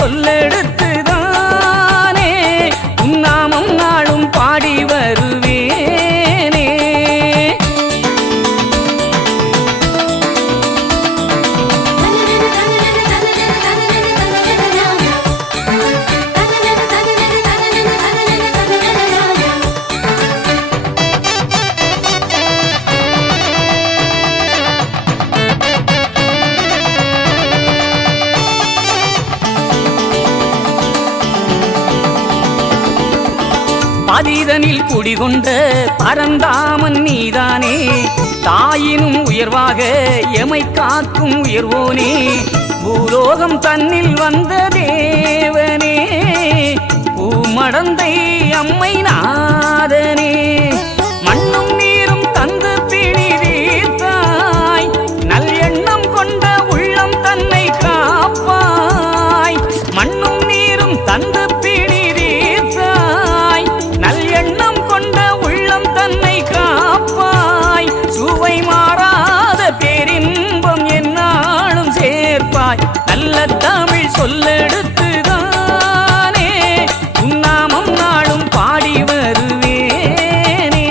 சொல்லெடுத்துதானே உன்னாமம் நாளும் பாடி வருவேனே. பதிதனில் குடிகொண்ட பரந்தாமன் நீதானே தாயினும் உயர்வாக எமை காக்கும் உயர்வோனே பூலோகம் தன்னில் வந்த தேவனே பூமடந்தை அம்மை நாதனே மண்ணும் நீரும் தந்து பிணி தீர்த்தாய் நல் எண்ணம் கொண்ட உள்ளம் தன்னை காப்பாய் மண்ணும் நீரும் தந்து பிணி தீர்த்தாய் நல் எண்ணம் கொண்ட உள்ளம் தன்னை காப்பாய் சுவை மாறாத பேரின்பம் என்னாலும் சேர்ப்பாய் நல்ல தமிழ் சொல்லெடுத்துதானே உன்னாமம் நாளும் பாடி வருவேனே.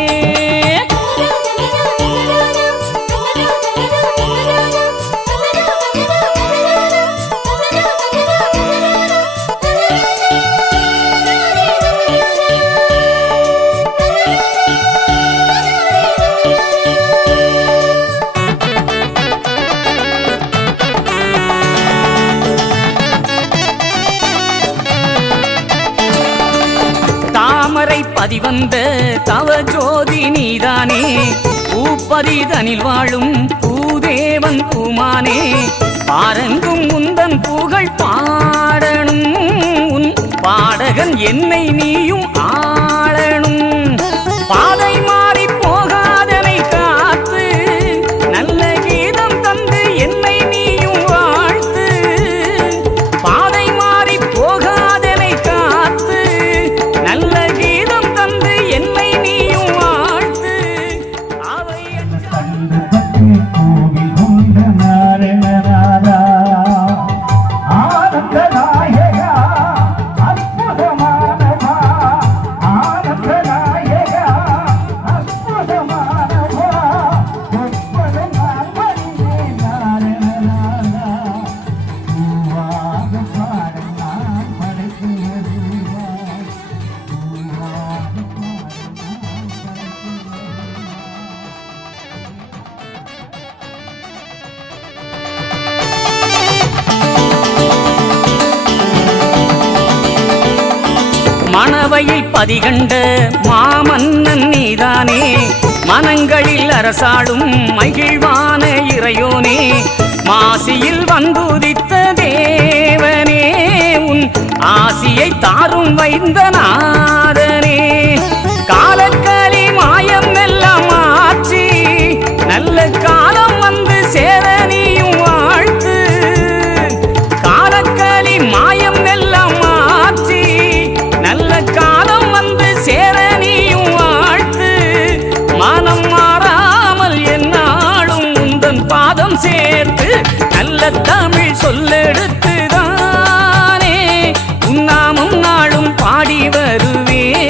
தாமரை பதிவந்த தவ ஜோதி நீதானே பூப்பதிதனில் வாழும் பூதேவன் பூமானே பாரங்கும் உந்தன் புகழ் பாடணும் உன் பாடகன் என்னை நீயும் ஆளணும் பாதை மாறி போகாதனை காத்து நல்ல கீதம் தந்து என்னை நீயும் வாழ்த்து பாதை மாறி போகாதனை காத்து நல்ல கீதம் தந்து என்னை நீயும் வாழ்த்து அவை கோவில் கொண்ட நாரணநாதா ஆனந்த நாயகா அற்புதமானவா ஆனந்த நாயகா அற்புதமானவா ஒப்பது நான் மனிதே நாரணநாதா பூவாக பாட நான் படைத்து வருவாய் பூவாக பாட நான் படைத்து மணவையில் பதிகண்ட மாமன்னன் நீதானே மனங்களில் அரசாடும் மகிழ்வான இறையோனே மாசியில் வந்துதித்த தேவனே உன் ஆசியை தாரும் வைந்தநாதனே காலக்கலி மாயம் எல்லாம் மாற்றி நல்ல காலம் வந்து சேர நீயும் வாழ்த்து காலக்கலி மாயம் எல்லாம் மாற்றி நல்ல காலம் வந்து சேர நீயும் வாழ்த்து மனம் மாறாமல் என்னாலும் உந்தன் பாதம் சேர்த்து நல்ல தமிழ் சொல்லெடுத்துதானே உன்னாமம் நாளும் பாடி வருவேன்.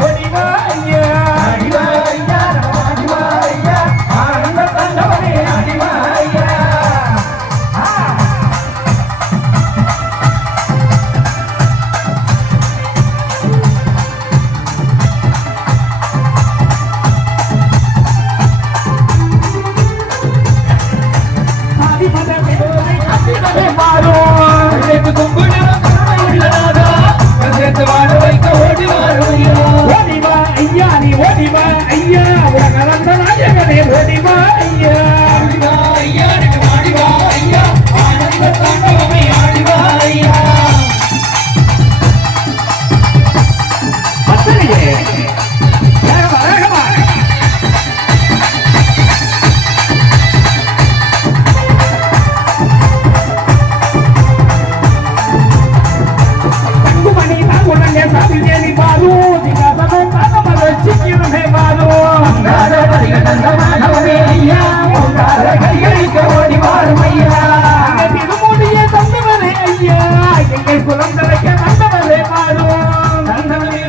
ஓடிவா ஐயா அடிவா ஐயா அடிவா ஐயா ஆனந்த தாண்டவனே அடிவா ஐயா ஓடிவா ஐயா நீ ஓடிவா ஐயா உலகளந்த நாயகனே ஓடிவா ஐயா ஓடிவா ஐயா ஓடிவா ஐயா ஆனந்த தாண்டவமே ஆடிவா ஐயா பத்தரியே வேகமா வேகமா தங்குமணி தாங்குலங்க சாதிஜேனி பாரு திகாசமே தானமர சிக்கிருமே பாரு உங்கார பரிகடந்தமானவமே ஐயா உங்கார கைகளிக்க ஓடி வாரும் ஐயா திருமூடிய தந்தவரே ஐயா எங்கள் குலம் தலைக்க தந்தவரே பாரு தந்தவரே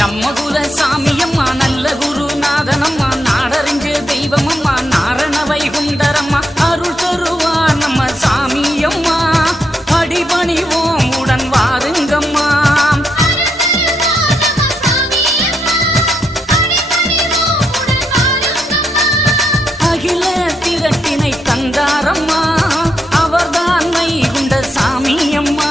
நம்ம குல சாமியம்மா நல்ல குருநாதனம்மா நாடறிஞ்ச தெய்வமம்மா நாரண வைகுண்டரம்மா அருள் தருவார் நம்ம சாமியம்மா அடிபணிவோம் உடன் வாருங்கம்மா அகில திரட்டினை தந்தாரம்மா அவர்தான் வைகுண்ட சாமியம்மா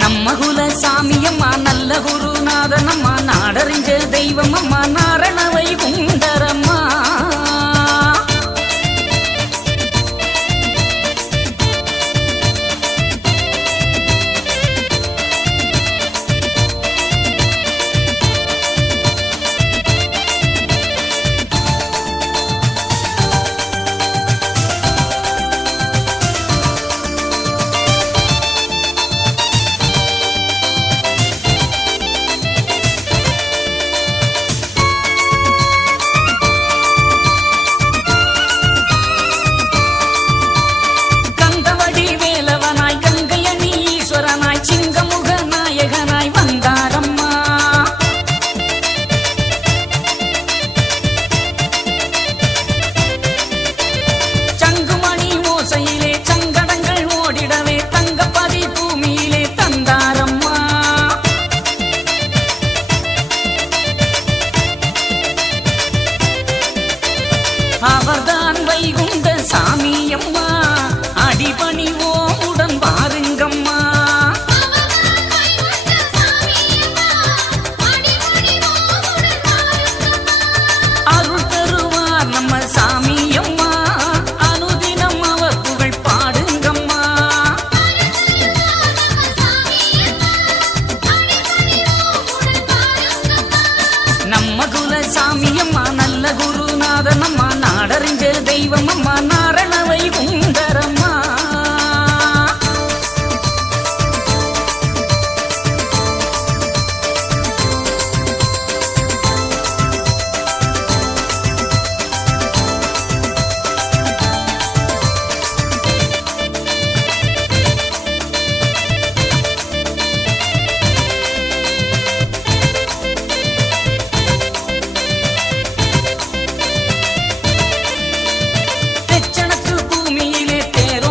நம்ம குல சாமியம்மா நல்ல குருநாதனம்மா நாடறிஞ்ச தெய்வமம்மா நாரண வைகுண்டரம்மா கந்தவடி வேலவனாய் கங்கையணி ஈஸ்வரனாய் சிங்கமுக நாயகனாய் வந்தாரம்மா சங்குமணி ஓசையிலே சங்கடங்கள் ஓடிடவே தங்கப்பதி பூமியிலே தந்தாரம்மா அவர்தான் வைகுண்ட சாமியம்மா அடிபணிவோம் உடன் வாருங்கம்மா அருள் தருவார் நம்ம சாமியம்மா அனுதினம் அவர் புகழ் பாடுங்கம்மா நம்ம குல சாமியம்மா நல்ல குருநாதனம்மா நாடறிஞ்ச தெய்வமம்மா நாரண வைகுண்டரம்மா தெச்சனத்து பூமியிலே தேர்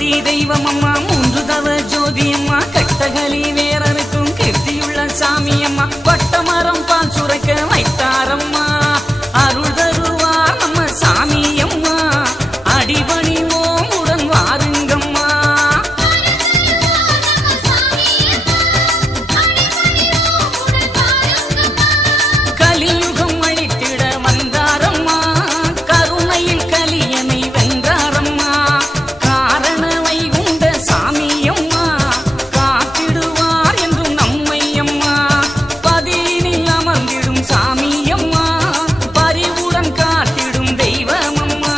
முப்பதி தெய்வம் அம்மா மூன்று தவ ஜோதி அம்மா கட்டகளி வேறனுக்கும் கீர்த்தியுள்ள சாமி அம்மா பட்டமரம் பால் சுரைக்க வைத்தாரம்மா அருள் தருவார் நம்ம சாமி அம்மா அடிபணிவோம் உடன் வாருங்கம்மா கலியுகம் அழித்திட வந்தாரம்மா கருணையில் கலியனை வென்றாரம்மா காரண வைகுண்ட சாமியம்மா காத்திடுவார் என்றும் நம்மை அம்மா பதியினில் அமர்ந்திடும் சாமியம்மா பரிவுடன் காத்திடும் தெய்வமம்மா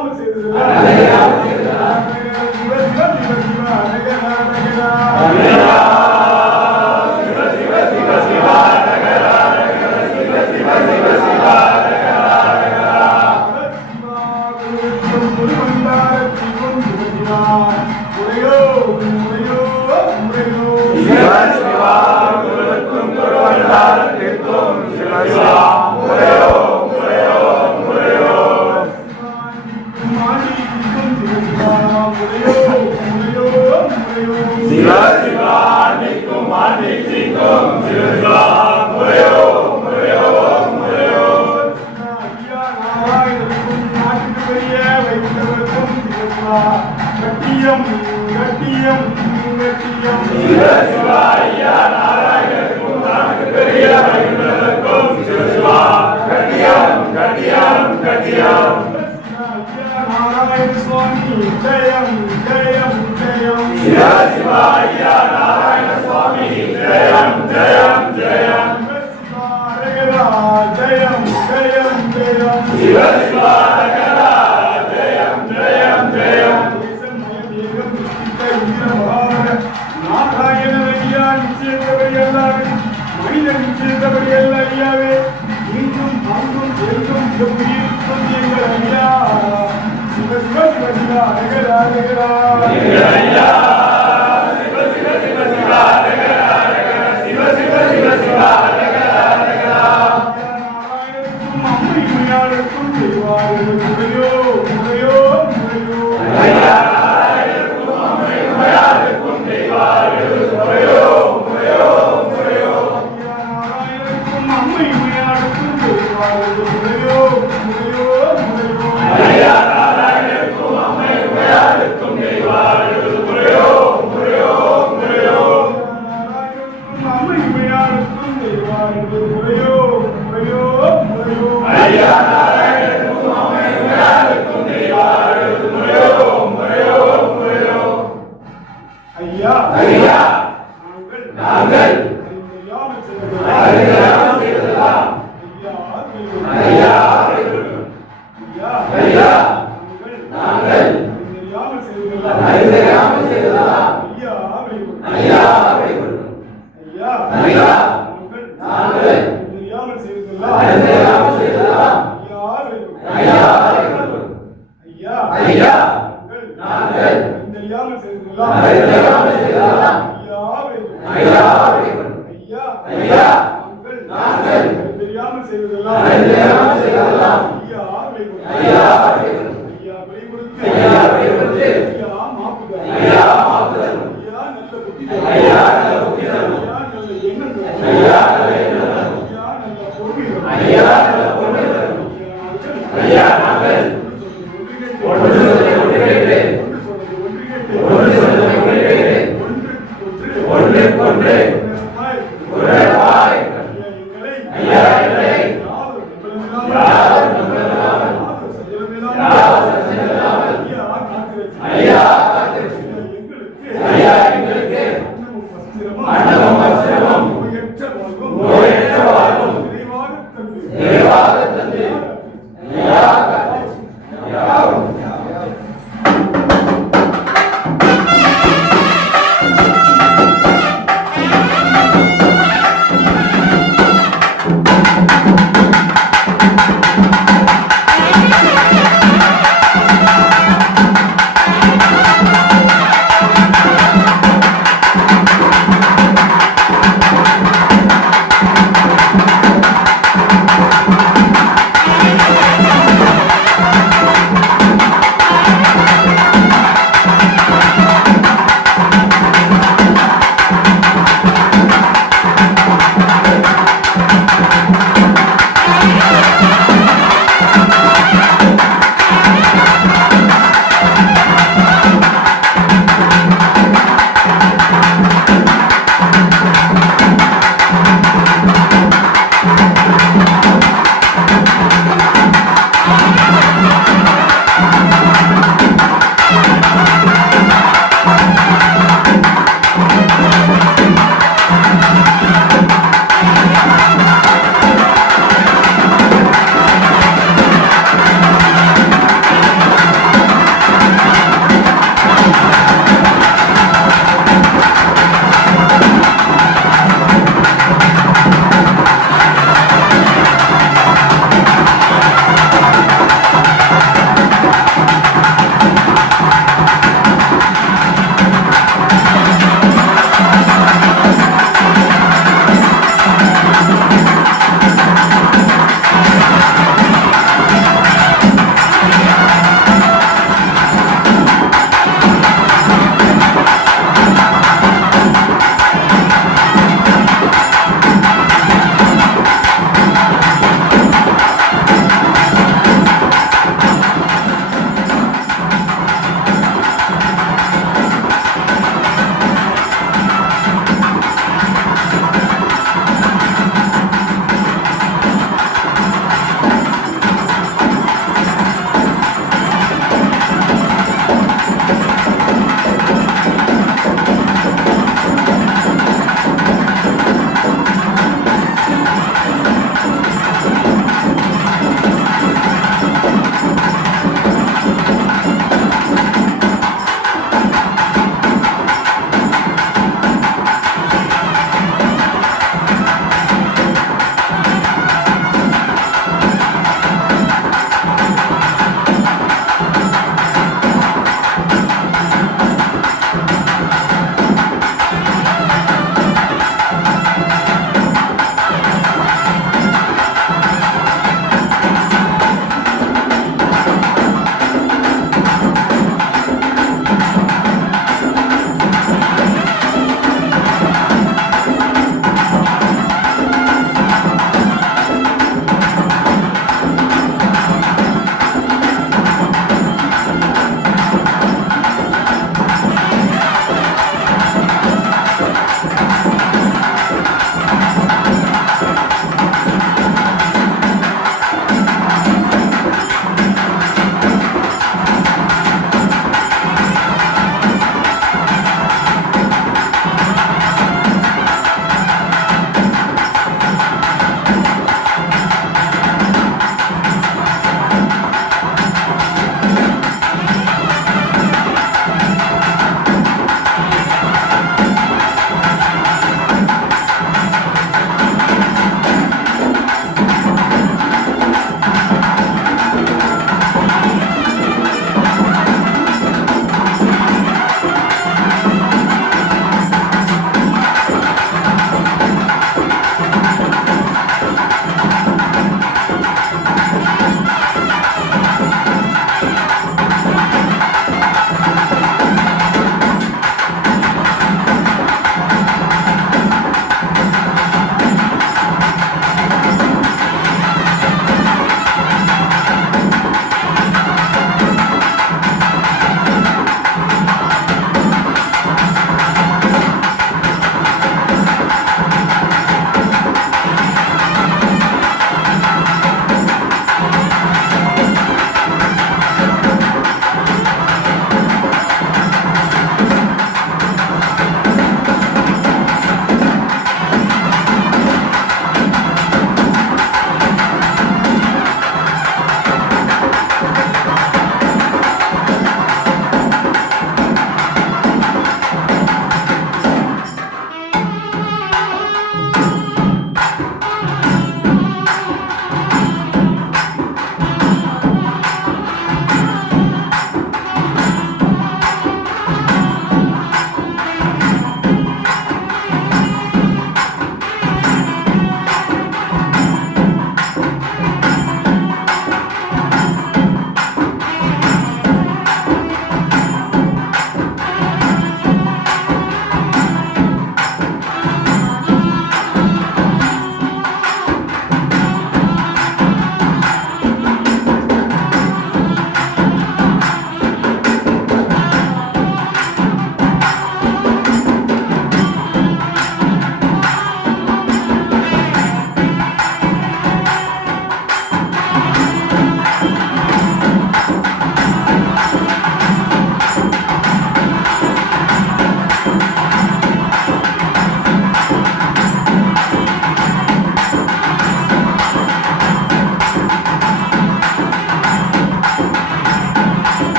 தெரியாமல் செய்ததெல்லாம் சிவ சிவ சிவ சிவ அரகரா அரகரா கட்டியம் கட்டியம் கட்டியம் சிவசிவாயா நாராயணனுக்கும் நமக்கு பெரிய வைகுண்டருக்கும் சிவசிவா கட்டியம் கட்டியம் கட்டியம் நாராயண சுவாமி ஜெயம் ஜெயம் ஜெயம் சிவசிவாயா நாராயண சுவாமி ஜெயம் ஜெயம் ஜெயம் ஜெயம் ஜெயம் ஜெயம் சிவசிவா ஜெயம் ஜெயம் ஜெயம் நாராயண ஐயா நிச்சயத்தபடி எல்லாரும் மனிதன் நிச்சயத்தபடி அல்ல ஐயாவே இன்றும் அங்கும் என்றும் எப்படியிருக்கும் எங்கள் ஐயா சிவ சிவ சிவ சிவ அரகரா அரகரா ஐயா சிவ சிவ சிவ சிவ அரகரா அரகரா சிவ சிவ சிவ சிவ அரகரா அரகரா நாராயணனுக்கும் அம்மையாருக்கும் தெய்வாருக்கும் முறையோ முறையோ முறையோ ஐயா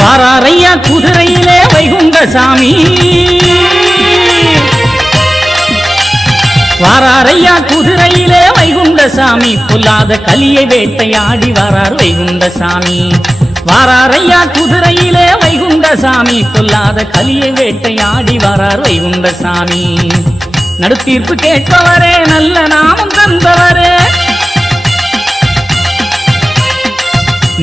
வாராரையா குதிரையிலே வைகுண்ட சாமி, வாராரையா குதிரையிலே வைகுண்ட சாமி, பொல்லாத கலியை வேட்டையாடி வாரார் வைகுண்ட சாமி. வாராரையா குதிரையிலே வைகுண்ட சாமி, பொல்லாத கலியை வேட்டையாடி வாரார் வைகுண்ட சாமி. நடுத்தீர்ப்பு கேட்பவரே, நல்ல நாமம் தந்தவரே,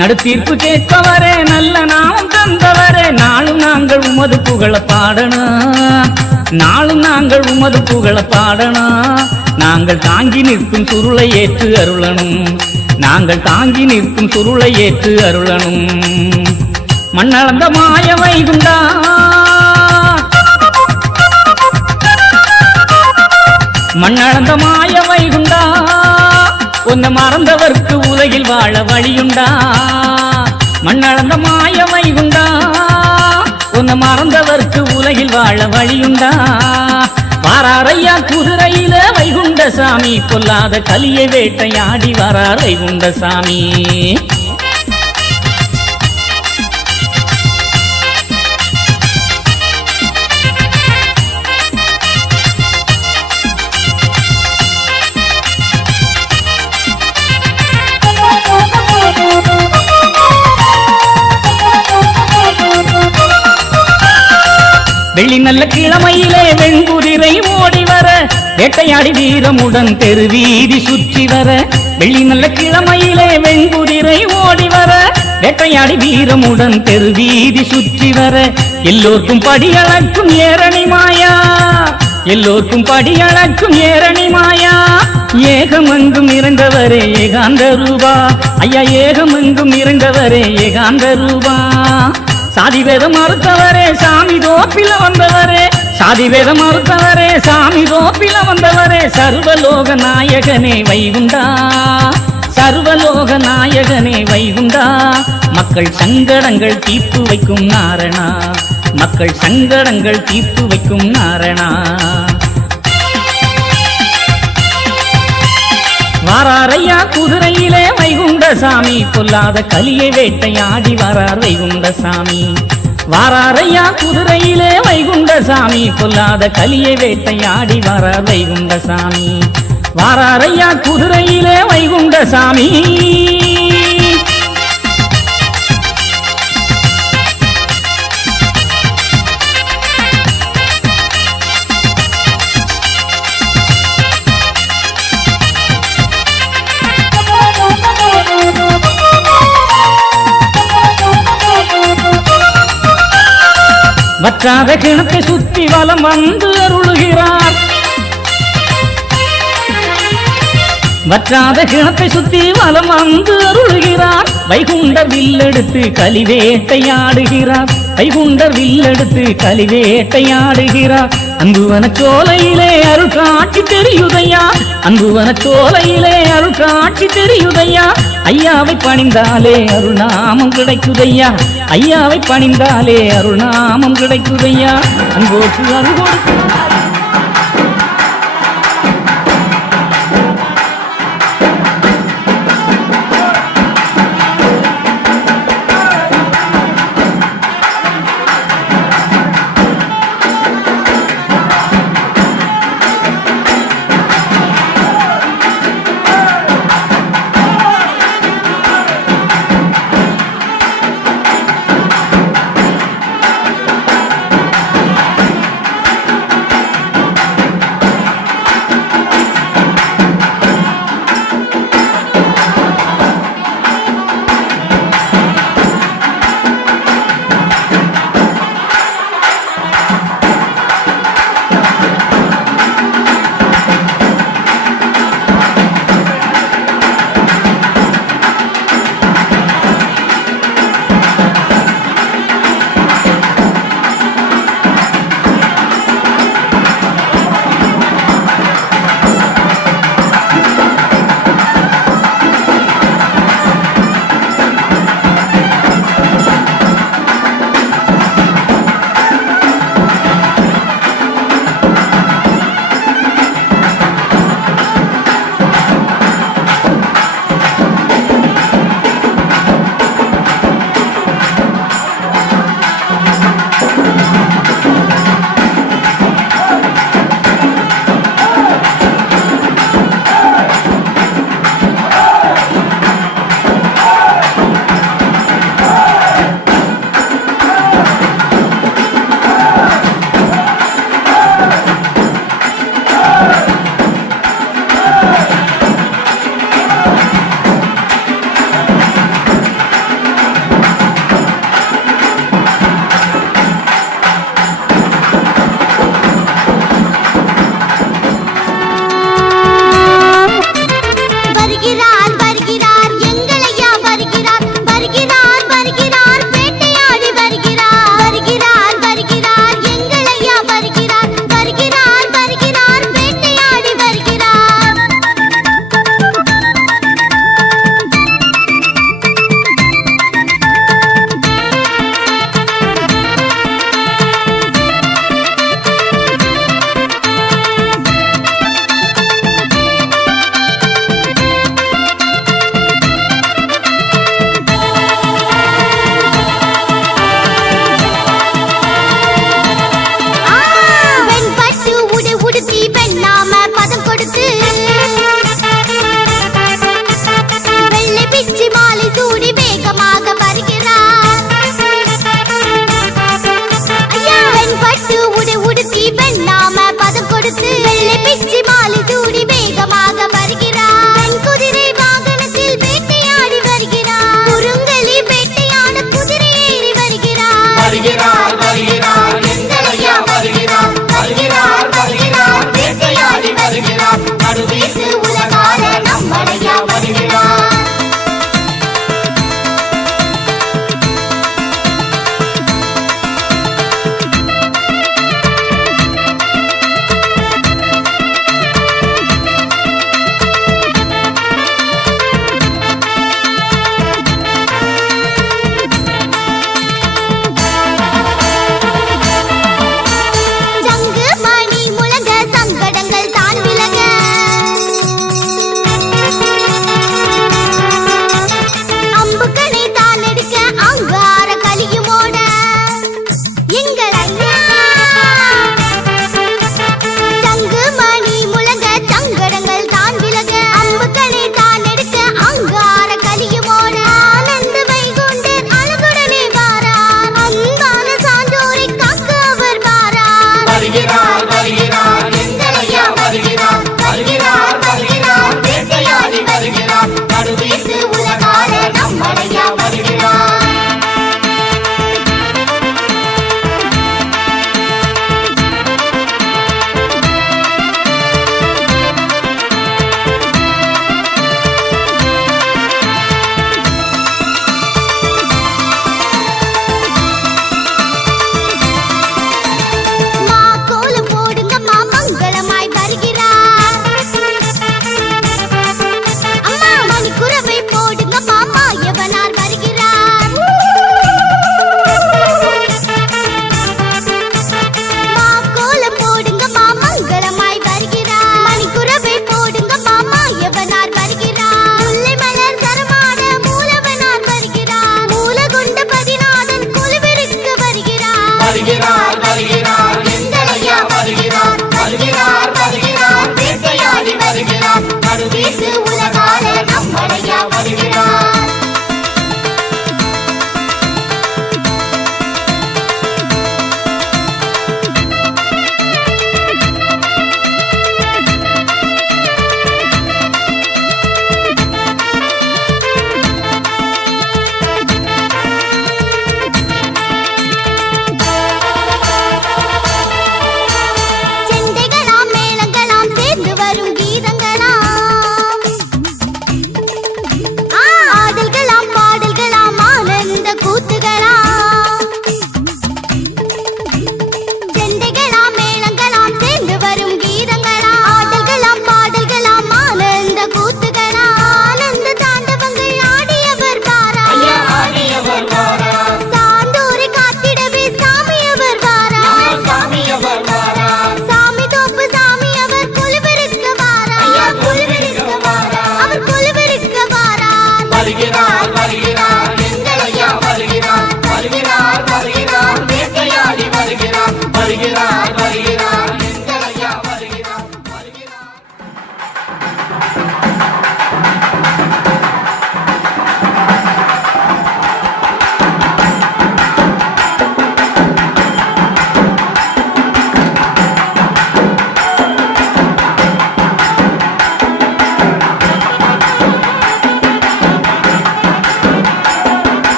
நடுத்தீர்ப்பு கேட்பவரே, நல்ல நாமம் தந்தவரே, நாளும் நாங்கள் உமது புகழ பாடணும், நாளும் நாங்கள் உமது புகழ பாடணும். நாங்கள் தாங்கி நிற்கும் சுருளை ஏற்று அருளணும், நாங்கள் தாங்கி நிற்கும் சுருளை ஏற்று அருளணும். மண்ணளந்த மாய வைகுண்டா, மண்ணளந்த மாய வைகுண்டா, உன்னை மறந்தவர்க்கு உலகில் வாழ வழியுண்டா. மண்ணளந்த மாய வைகுண்டா, உன்னை மறந்தவர்க்கு உலகில் வாழ வழியுண்டா. வாராரையா குதிரையில வைகுண்ட சாமி, பொல்லாத கலியை வேட்டையாடி வாரார் வைகுண்ட சாமி. வெள்ளி நல்ல கிழமையிலே வெண்குதிரை ஓடி வர, வேட்டையாடி வீரமுடன் தெருவீதி சுற்றி வர. வெள்ளி நல்ல கிழமையிலே வெண்குதிரை ஓடி வர, வேட்டையாடி வீரமுடன் தெருவீதி சுற்றி வர. எல்லோருக்கும் படியளக்கும் ஏரணி மாயா, எல்லோருக்கும் படியளக்கும் ஏரணி மாயா. ஏகமெங்கும் நிறைந்தவரே ஏகாந்த ரூபா, ஐயா ஏகமெங்கும் நிறைந்தவரே ஏகாந்த ரூபா. சாதி வேதம் மறுத்தவரே சாமி தோப்பில வந்தவரே, சாதி வேதம் மறுத்தவரே சாமி தோப்பில வந்தவரே. சர்வலோக நாயகனே வைகுண்டா, சர்வலோக நாயகனே வைகுண்டா. மக்கள் சங்கடங்கள் தீர்த்து வைக்கும் நாரணா, மக்கள் சங்கடங்கள் தீர்த்து வைக்கும் நாரணா. வாராரையா குதிரையிலே வைகுண்ட சாமி, பொல்லாத கலியை வேட்டையாடி வாரார் வைகுண்ட சாமி. வாராரையா குதிரையிலே வைகுண்ட சாமி, பொல்லாத கலியை வேட்டையாடி வாரார் வைகுண்ட சாமி. வாராரையா குதிரையிலே வைகுண்ட சாமி. வற்றாத கிணத்தை சுத்தி வலம் வந்து அருளுகிறார், வற்றாத கிணத்தை சுத்தி வலம் வந்து அருளுகிறார். வைகுண்டர் வில்லெடுத்து கலிவேட்டையாடுகிறார், வைகுண்டர் வில்லெடுத்து கலிவேட்டையாடுகிறார். அன்புவன சோலையிலே அருள் காட்சி தெரியுதையா, அன்புவன சோலையிலே அருள் காட்சி தெரியுதையா. ஐயாவை பணிந்தாலே அருள்நாமம் கிடைக்குதையா, ஐயாவை பணிந்தாலே அருள்நாமம் கிடைக்குதையா. அன்போக்கு அருள் கொடுத்து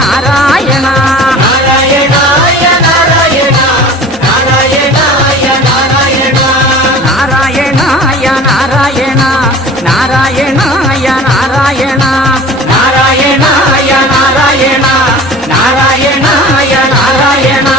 நாராயணா நாராயணாய நாராயணா நாராயணாய நாராயணா நாராயணாய நாராயணா நாராயணாய நாராயணா நாராயணாய நாராயணா நாராயணாய நாராயணா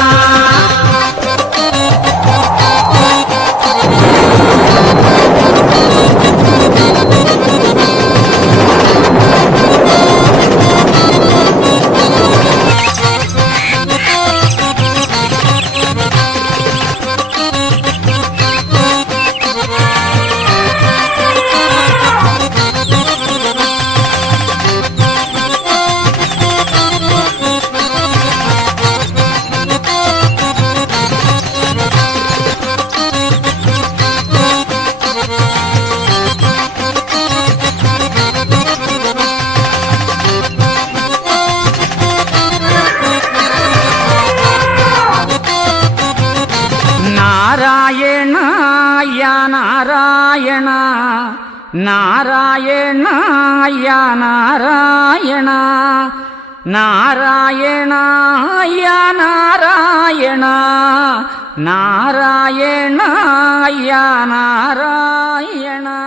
நாராயணாய நாராயணா நாராயணாய நாராயணா நாராயணாய நாராயணா நாராயணாய நாராயணா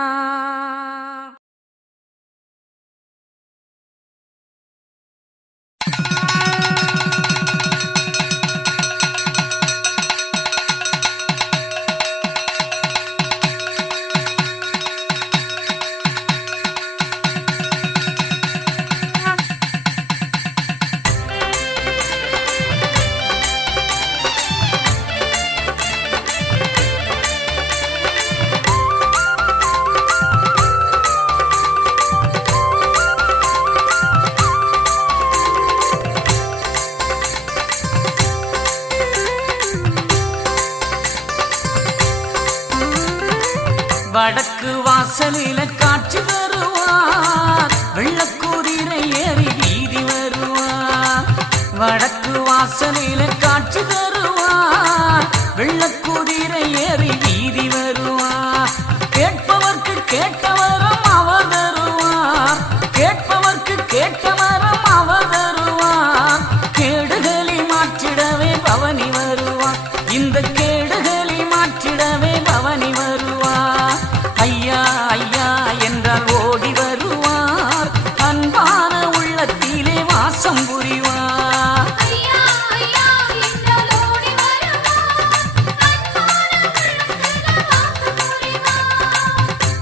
வடக்கு வாசலில காட்சி வருவார் வெள்ளக்குதிரை ஏறி வீதி வருவார் வடக்கு வாசலில காட்சி தருவார் வெள்ளக்குதிரை ஏறி வீதி வருவார் கேட்பவர்க்கு கேட்டவரம் அவர் தருவார் கேட்பவர்க்கு கேட்டவரம் அவர் தருவார் கேடுகளை மாற்றிடவே பவனி வருவார் இந்த கேடுகளை மாற்றிடவே பவனி வருவார் ஐயா ஐயா என்றால் ஓடி வருவார் அன்பான உள்ளத்திலே வாசம் புரிவார் ஐயா ஐயா என்றால் ஓடி வருவார்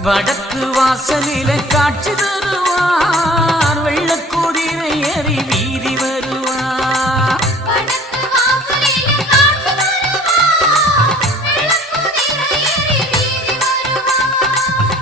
வடக்கு வாசலிலே காட்சி தருவார் வெள்ளக்குதிரை ஏறி வீதி வருவார் வடக்கு வாசலிலே காட்சி தருவார் வெள்ளக்குதிரை ஏறி வீதி வருவார்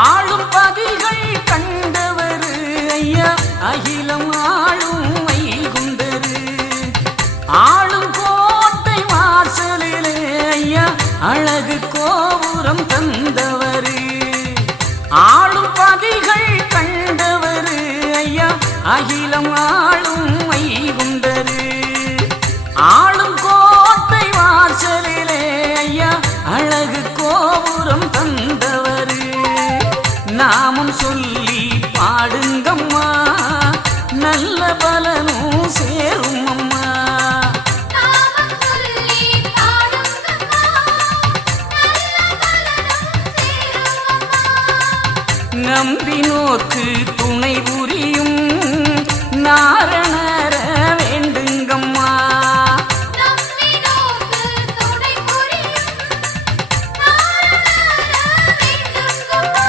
ஆளும் பதிகள் கண்டவர் ஐயா அகிலம் ஆளும் வைகுண்டரு ஆளும் கோட்டை வாசலிலே ஐயா அழகு கோபுரம் தந்தவர் ஆளும் பதிகள் கண்டவர் ஐயா அகிலம் ஆளும் வைகுண்டரு ஆளும் கோட்டை வாசலிலே ஐயா அழகு கோபுரம் தந்தவர் நாமம் சொல்லி பாடுங்கம்மா நல்ல பலனும் சேரும் அம்மா நாமம் சொல்லி பாடுங்கம்மா நல்ல பலனும் சேரும் அம்மா நம்பினோர்க்கு துணை புரியும் நாரணர வேண்டுங்கம்மா நம்பினோர்க்கு துணை புரியும் நாரணர வேண்டுங்கம்மா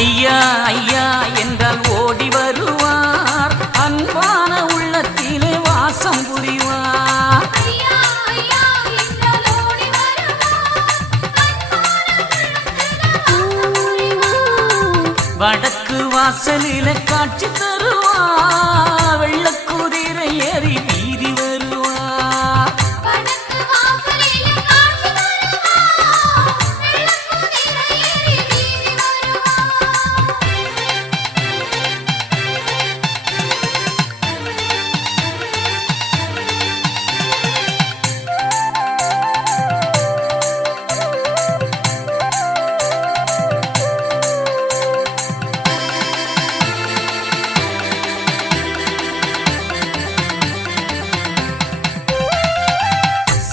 ஐயா ஐயா என்றால் ஓடி வருவார் அன்பான உள்ளத்திலே வாசம் புரிவார் ஐயா ஐயா என்றால் ஓடி வருவார் வடக்கு வாசலில காட்சி தருவார் வெள்ளக்குதிரை ஏறி வீதி வருவார் வடக்கு வாசலிலே காட்சி தருவார் வெள்ளக்குதிரை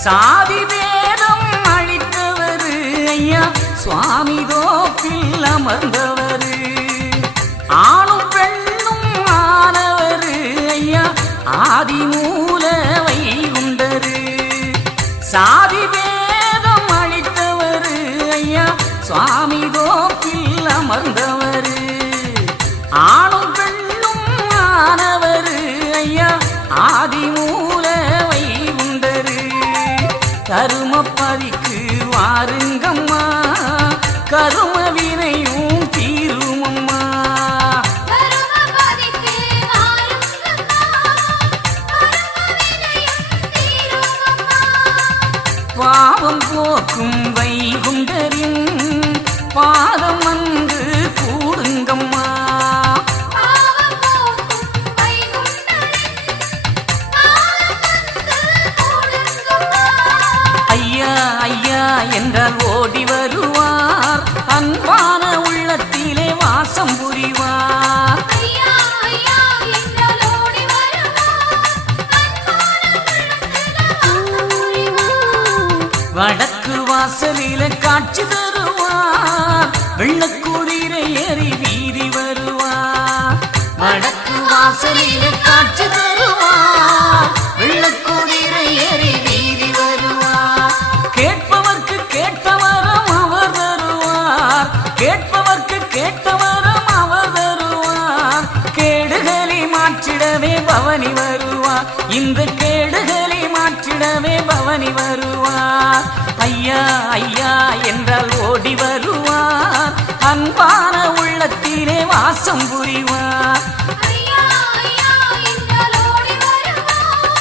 சாதி வேதம் அளித்தவரு ஐயா சுவாமி தோப்பில் அமர்ந்தவரு ஆணும் பெண்ணும் ஆனவரு ஐயா ஆதி மூல வைகுண்டரு சாதி வேதம் அளித்தவரு ஐயா சுவாமி தோப்பில் அமர்ந்தவரு ஆணும் பெண்ணும் ஆனவரு ஐயா ஆதி மூல வைகுண்டரு கருமப்பதிக்கு வாருங்கம்மா கரும வினையும் தீருமம்மா கருமபதிக்கு வாருங்கம்மா கருமவினையும் தீருமம்மா பாவம் போக்கும் வைகுண்டரின் பாதம் வந்து கூடுங்கம்மா பாவம் போக்கும் வைகுண்டரின் பாதம் வந்து கூடுங்கம்மா ஐயா ஐயா என்றால் ஓடி வருவார் அன்பான உள்ளத்திலே வாசம் புரிவார் ஐயா ஐயா என்றால் ஓடி வருவார் அன்பான உள்ளத்தில் வாசம் புரிவார் வடக்கு வாசலில காட்சி தருவார் வெள்ளக்குதிரை ஏறி வீதி வருவார் வடக்கு வாசலில காட்சி தருவார் வெள்ளக்குதிரை ஏறி வீதி வருவார் கேட்பவர்க்கு கேட்டவரம் அவர் தருவார் கேட்பவர்க்கு கேட்டவரம் அவர் தருவார் கேடுகளை மாற்றிடவே பவனி வருவார் இந்த கேடுகளை மாற்றிடவே பவனி வருவார் ஐயா ஐயா என்றால் ஓடி வருவார் அன்பான உள்ளத்திலே வாசம் புரிவார் ஐயா ஐயா என்றால் ஓடி வருவார்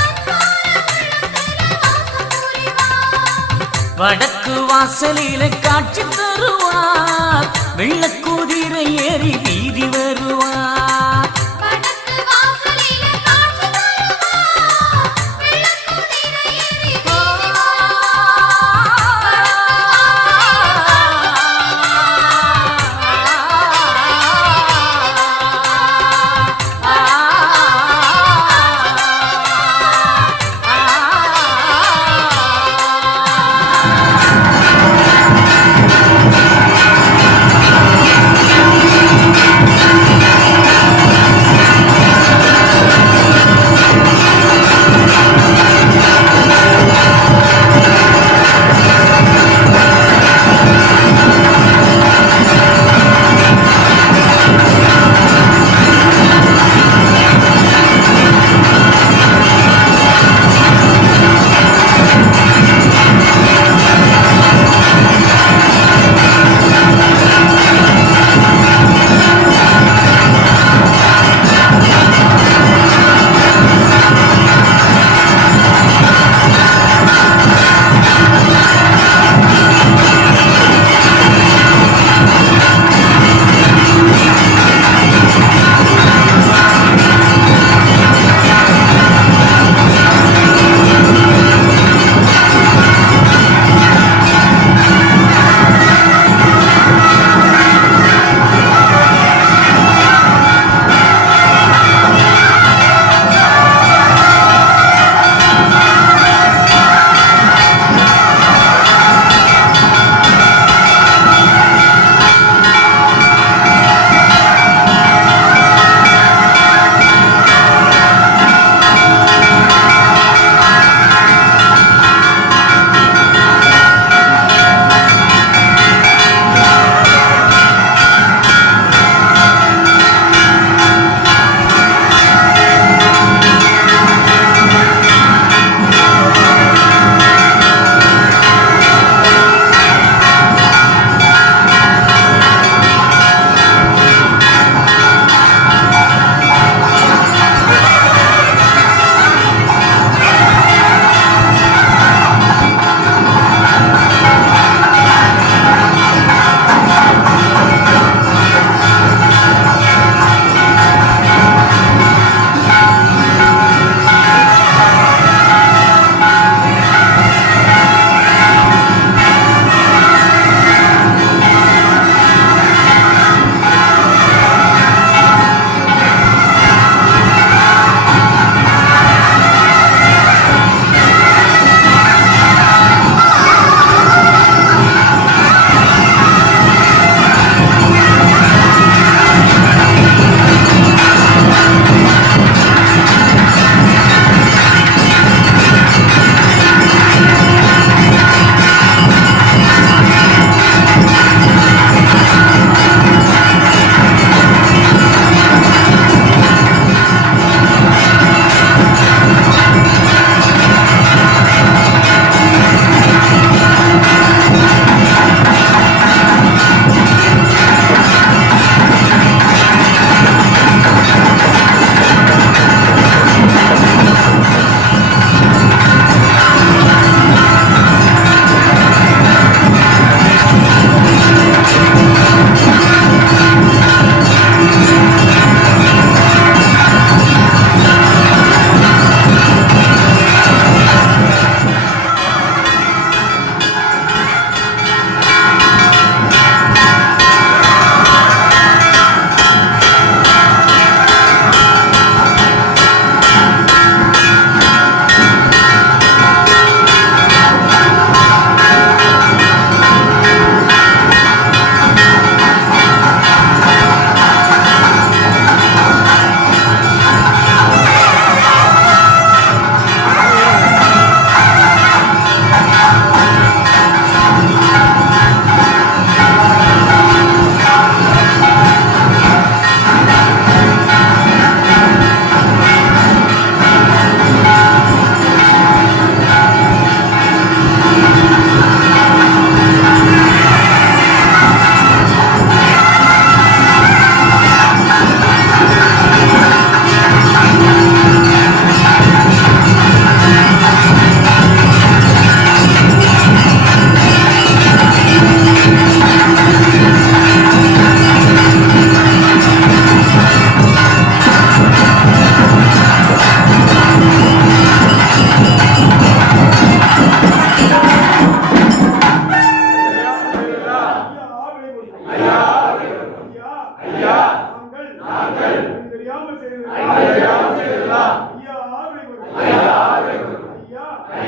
அன்பான உள்ளத்தில் வாசம் புரிவார் வடக்கு வாசலில காட்சி தருவார் வெள்ளக்குதிரை ஏறி வீதி வருவார் வடக்கு வாசலில காட்சி தருவார் வெள்ளக்குதிரை ஏறி வீதி ஆ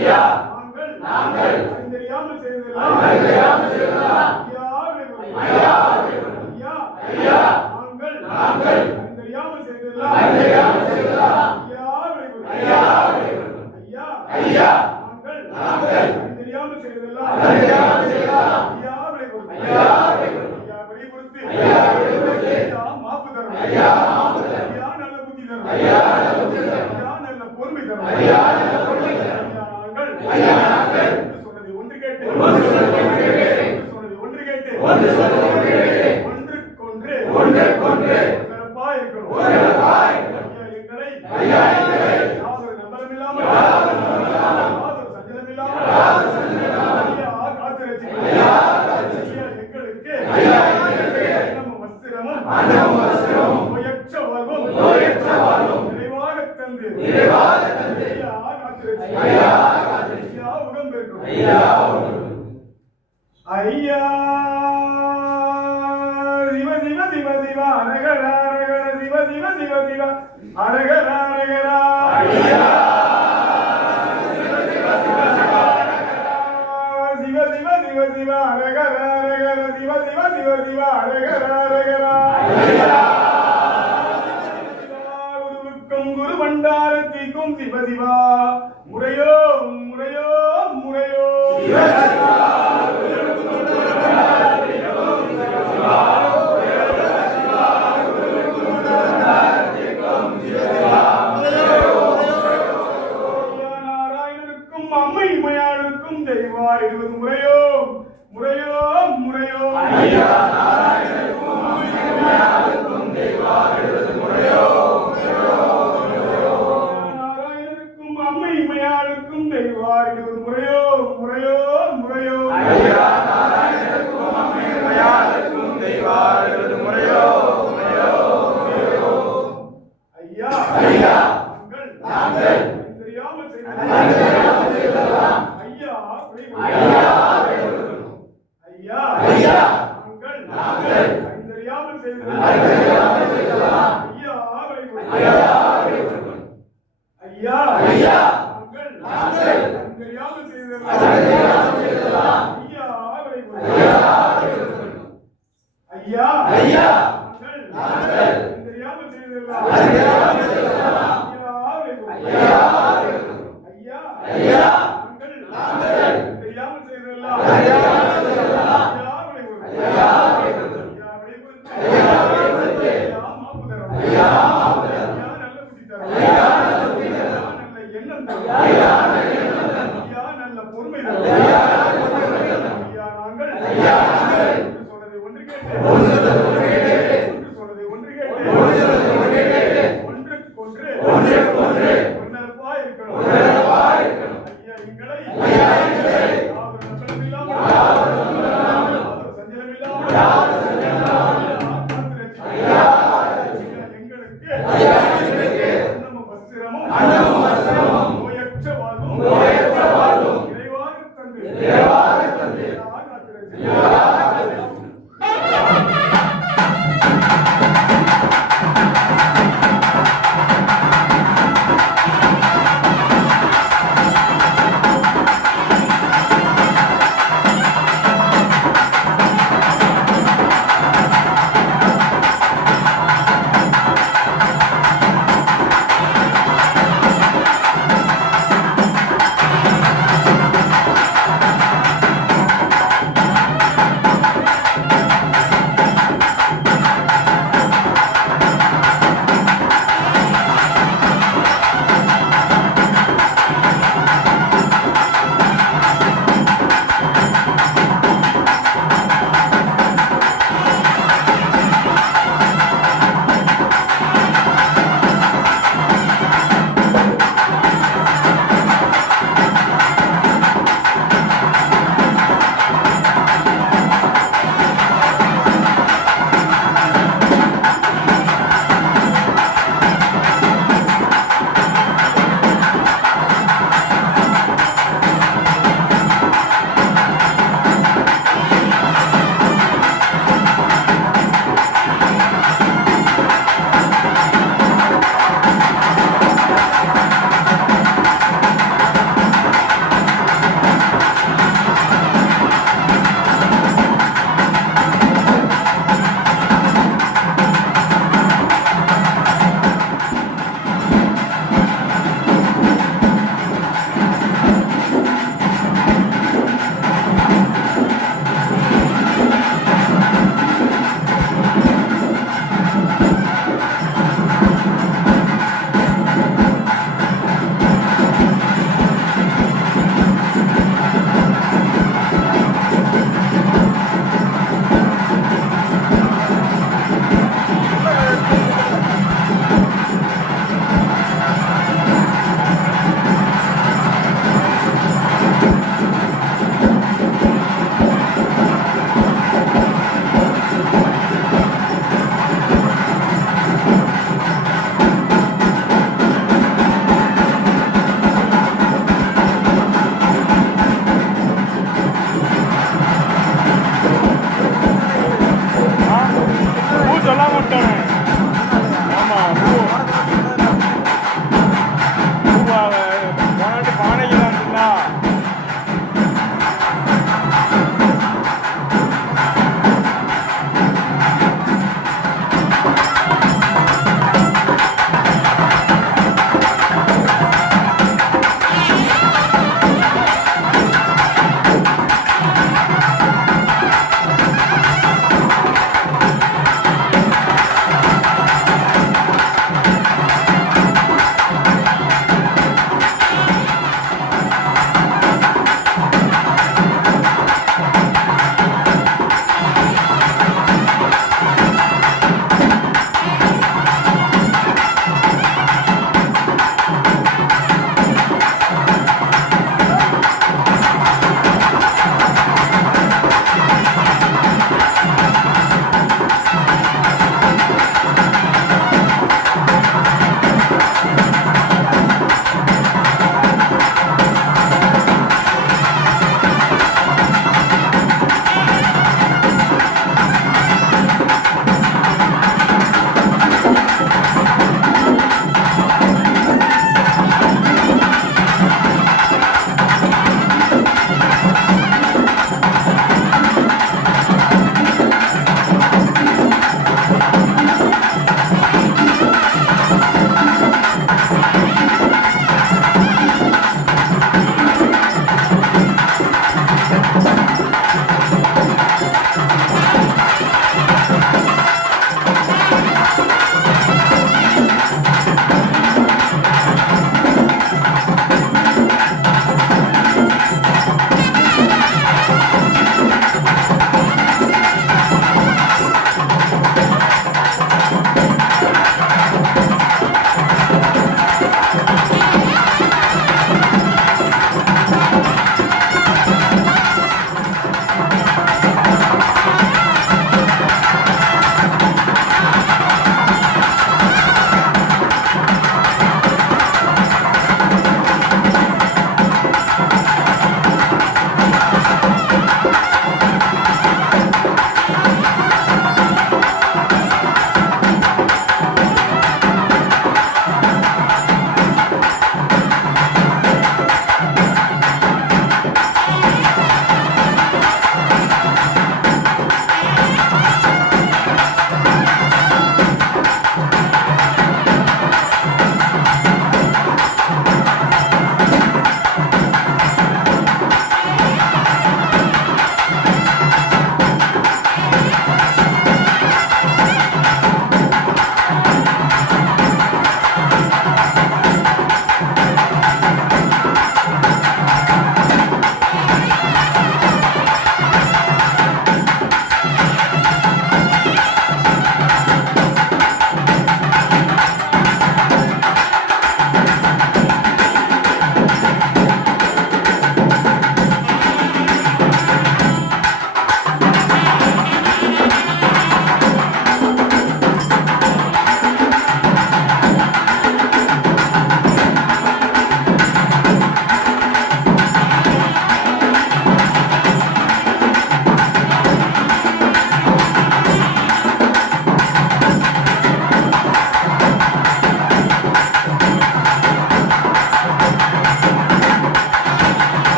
நாங்கள் அறிந்தறியாமல் செய்ததெல்லாம் ஐயா நாங்கள் அறிந்தறியாமல் செய்ததெல்லாம் ஐயா நாங்கள் அறிந்தறியாமல் செய்ததெல்லாம் விடை கொடுத்து மாப்பு தரும் ஐயா நல்ல புத்தி தரும் ஐயா நல்ல பொறுமை தரும் நாங்கள் சொன்னதை ஒன்று கேட்டு ஒன்றுக்கொன்று சிறப்பாக இருக்கணும் எங்களை யாதொரு நம்பலமில்லாமல் யாதொரு சஞ்சலமில்லாமல் காத்து எங்களுக்கு நம்ம வஸ்திரமும் முயற்ச வாழ்வும் நிறைவாக தந்து உடம்பு இருக்கும் ஐயா சிவ சிவ சிவ சிவ அரகர அரகர சிவ சிவ சிவ சிவ அரகர அரகரா சிவ சிவ சிவ சிவ அரகர அரகர சிவ சிவ சிவ சிவ அரகர அரகரா குருவுக்கும் குரு பண்டாரத்திக்கும் சிவ சிவா முறையோ முறையோ முறையோ நாராயணனுக்கும் அம்மை மயாளுக்கும் தெய்வாயிடுவது முறையோ முறையோ முறையோ நாராயணனுக்கும் அம்மை மயாளுக்கும் தெய்வாயிடுவது முறையோ முறையோ முறையோ ஐயா நாங்கள் தெரியாமல் செய்ததெல்லாம் ஐயா நாங்கள் தெரியாமல் செய்ததெல்லாம் ஐயா நாங்கள் தெரியாமல் செய்ததெல்லாம் ஐயா நாங்கள் தெரியாமல் செய்ததெல்லாம் நல்ல பொறுமை சொன்னதை ஒன்று கேட்டு ஒன்றுக்கொன்று ஒன்னரப்பா இருக்கணும் ஐயா எங்களை யாதொரு நம்பலமில்லாமல் எங்களுக்கு நம்ம வஸ்திரமும் நோயற்ற வாழ்வும் நிறைவாக தந்து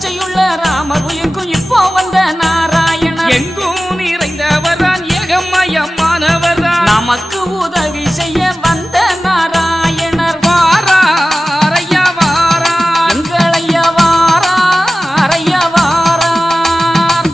பச்சையுள்ள ராமர் உயிர்க்கும் இப்போ வந்த நாராயணன் எங்கும் நிறைந்தவர்தான் ஏகமயமானவர்தான் நமக்கு உதவி செய்ய வந்த நாராயணர் வாரார் ஐயா வாரார் எங்களையா வாரார் ஐயா வாரார்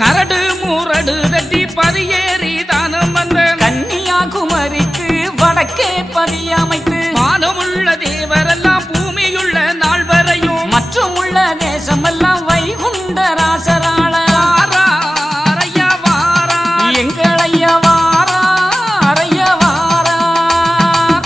கரடு முரடு தட்டி பதியேறி தானம் வந்த கன்னியாகுமரிக்கு வடக்கே பதியமைத்து மானமுள்ள தேவரெல்லாம் பூமியுள்ள நாள் வரையும் மற்றும் உள்ள தேசமெல்லாம் வைகுண்ட ராசராள வாரார் ஐயா வாரார் எங்களையா வாரார் ஐயா வாரார்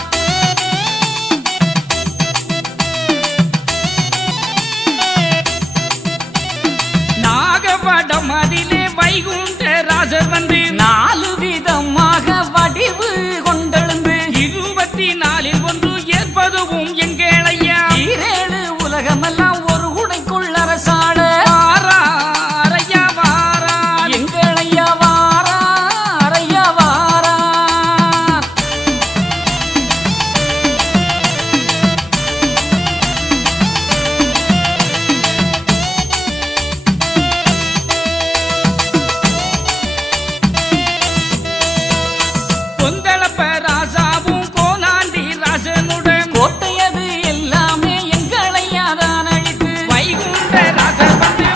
நாகபடம் அதிலே வைகுண்ட ராஜர் வந்து 4 விதமாக வடிவு கொண்டெழுந்து 24 ஒன்று ஏற்பதுவும் எங்களையா 7 உலகமெல்லாம் ஒரு குடைக்குள் அரசாள வாரார் ஐயா வாரார் எங்களையா வாரார் ஐயா வாரார் கொந்தளப்ப ராசாவும் கோனாண்டி ராசனுடன் கோட்டையது எல்லாமே எங்களையா தான் அழித்து வைகுண்ட ராசர் வந்து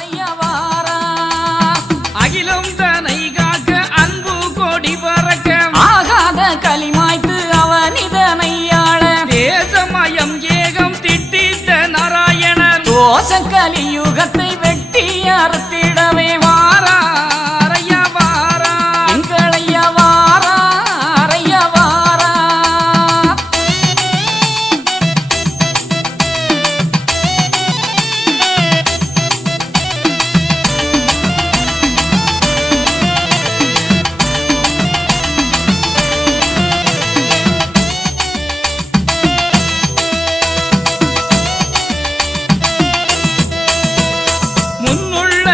ஐயா வாரார் அகிலம் தனை காக்க அன்பு கொடி பறக்க ஆகாத களிமாய்த்து அவனிதனையாள தேசமயம் ஏகம் திட்டித்த நாராயணன் தோச கலியுகத்தை வெட்டி அறுத்திடவே வாரார் ஐயா வாரார் எங்களையா வாரார் ஐயா வாரார் முன்னுள்ள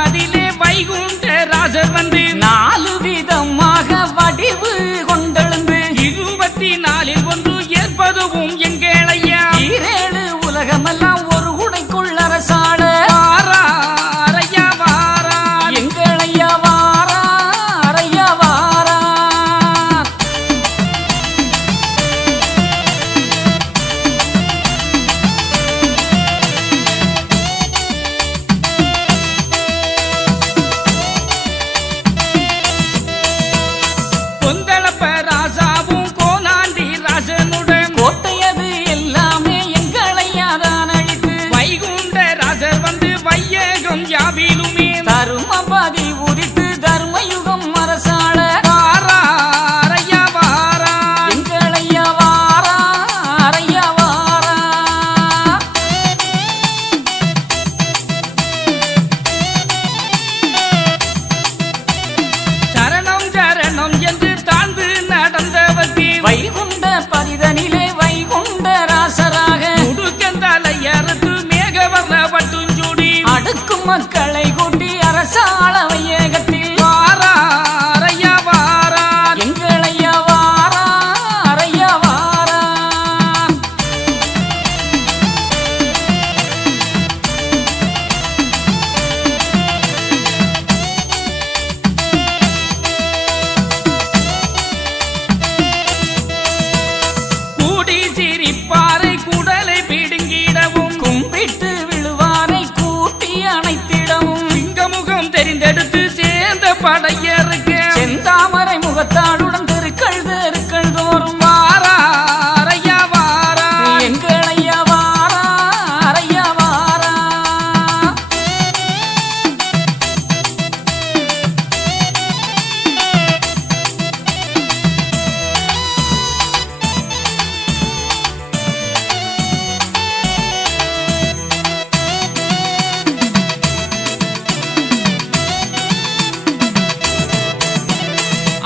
அதிலே வைகுண்ட ராஜர் வந்து 4 விதமாக வடிவு கொண்டெழுந்து 24 ஒன்று ஏற்பதுவும் எங்களையா 7 உலகமெல்லாம் ஒரு உடைக்குள் அரசாட வாராரையா வாரா எங்களையா வாரா அறையா வாரா கொந்தளப்ப ராசாவும் கோனாண்டி ராஜனுடன் கோட்டையது எல்லாமே எங்களையா தான் அழித்து வைகுண்ட ராஜர் வந்து வையகம் யாவிலுமே தருமபதி உதித்து தர்மயுகம் அரசாட வாராரையா வாரா எங்களையா வாரா அறையா வாரா சரணம் சரணம் என்று தாழ்ந்து நடந்தவர்க்கு வைகுண்ட பரிதனிலே வைகுண்ட ராசராக முடுக்கந்தலையறுத்து மேகவர்ண பட்டுஞ்சூடி அடுக்கும் மக்களை கூட்டி அரசாள வையகத்தில் வாராரையா வாரா எங்களையா வாரா அறையா வாரா கூடி சிரிப்பாரை குடலை பிடுங்கிடவும் கும்பிட்டு விழுவாரை கூட்டி அணைத்திடவும் சிங்கமுகம் தெரிந்தெடுத்து சேர்ந்த படையருக்கு செந்தாமரை முகத்தாளுடன் தெருக்கள் தெருக்கள் தோறும் வாராரையா வாரா எங்களையா வாரா அறையா வாரா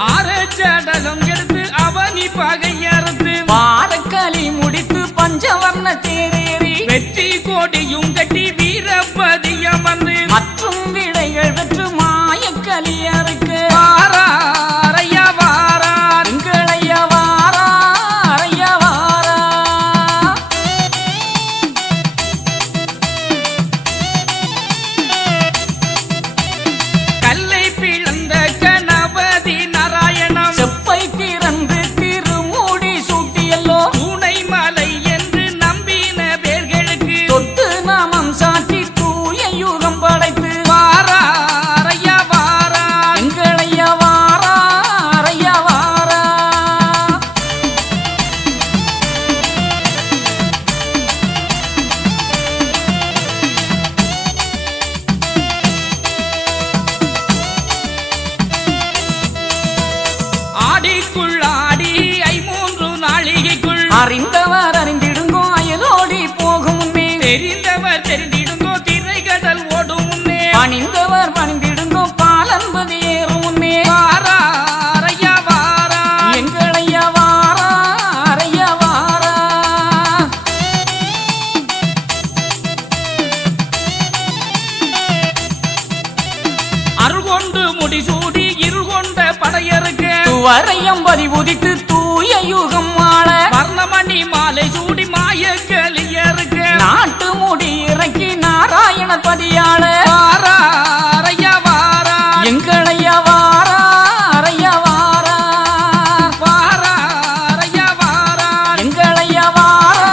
ஆரச்சடலம் எடுத்து அவனி பகையறுத்து பாரக்கலி முடித்து பஞ்சவர்ண தேரேறி வெற்றி கோடியும் கட்டி வீரபதியம் வந்து மற்றும் விடைகள் பெற்று மாயக்கலியருக்கு வாராரையா வாரா எங்களையா வாரா அறையா வாரா கல்லை பிளந்த கணபதி நாராயணம் செப்பை திறந்து திருமூடி சூட்டியல்லோ பூனை மலை என்று நம்பின பேர்களுக்கு தொட்டு நாமம் சாட்டி தூய யுகம் படைத்து வாராரையா வாரா எங்களையா வாரா அறையா வாரா ஆடிக்குள் ஆடி 3 நாளிகைக்குள் அறிந்தவர் அறிந்திடுங்கோ அயலோடி போகும் முன்னே தெரிந்தவர் தெரிந்திடுங்கோ திரைகடல் ஓடும் முன்னே பணிந்தவர் பணிந்திடுங்கோ பாலன்பதி ஏறும் முன்னே வாராரையா வாரா எங்களையா வாரா அறையா வாரா அருள் கொண்டு முடிசூடி இருள் கொண்ட படையருக்கு துவரையம்பதி உதித்து தூய யுகம் வாழ வர்ணமணி மாலை சூடி மாய கலியருக்கு நாட்டு முடி இறக்கி நாராயண பதியாள வாராரையா வாரா எங்களையா வாரா அறையா வாரா வாராரையா வாரா எங்களையா வாரா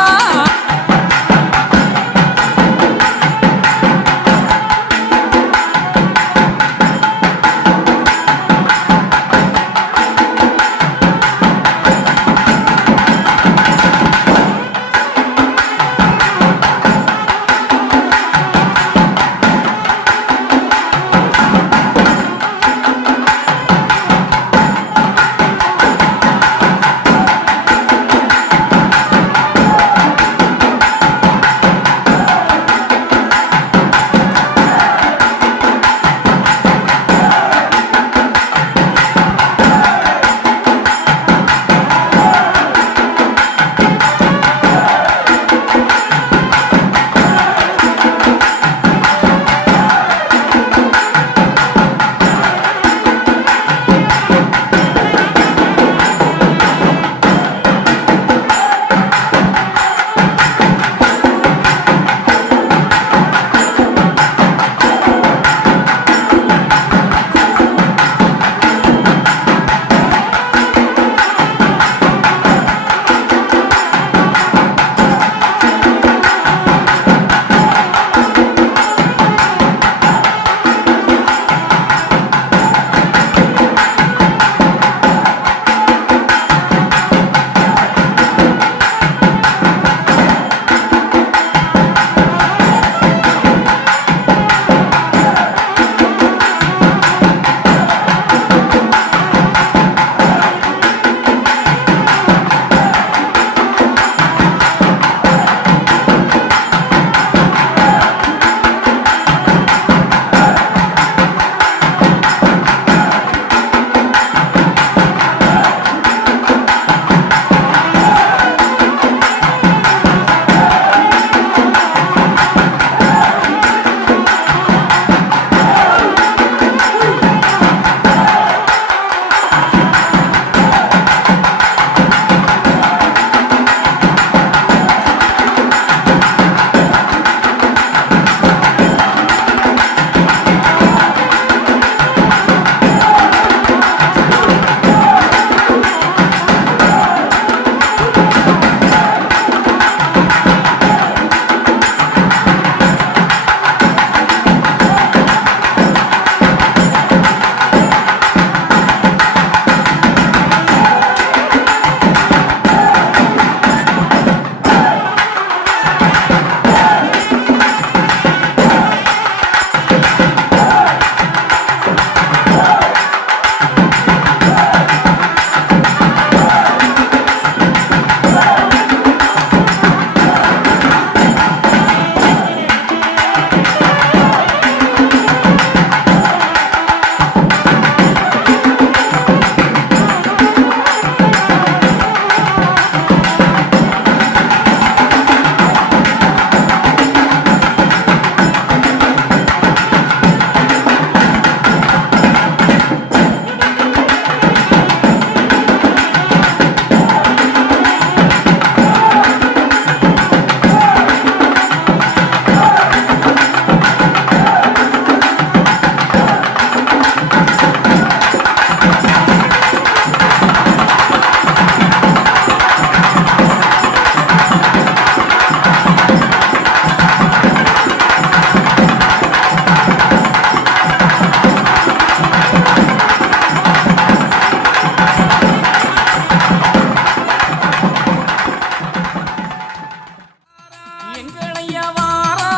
எங்களையா வாரா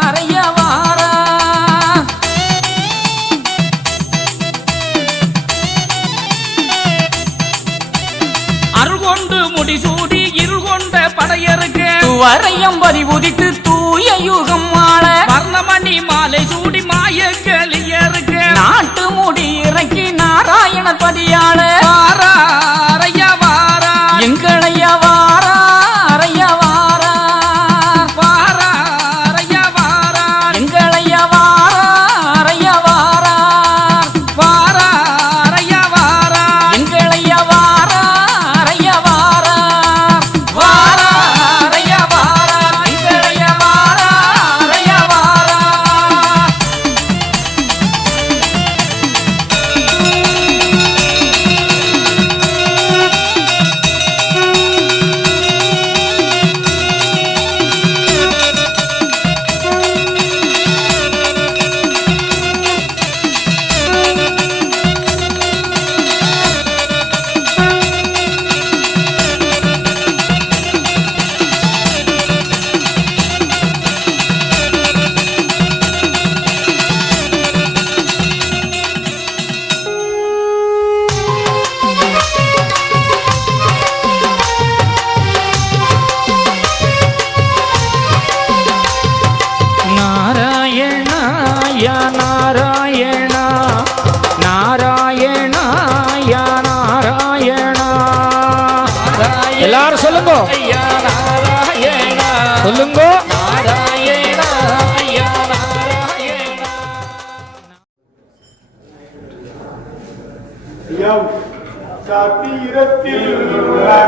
அறையா வாரா அருள் கொண்டு முடிசூடி இருள் கொண்ட படையருக்கு வரையம் பதி உதித்து தூய யுகம் வாழ வர்ணமணி மாலை சூடி மாய கலியருக்கு நாட்டு முடி இறக்கி நாராயண பதியாள வாரா அறையா வாரா எங்களையா வாரா அறையா வாரா வாரா அறையா வாரா எங்களையா வாரா அறையா வாரா வாரா அறையா வாரா எங்களையா வாரா அறையா வாரா வாரா அறையா வாரா எங்களையா வாரா அறையா வாரா நாராயணா யா நாராயணா நாராயணா யா நாராயணா எல்லாரும் சொல்லுங்க ஐயா நாராயணா சொல்லுங்க நாராயணா ஐயா நாராயணா சத்திரத்தில்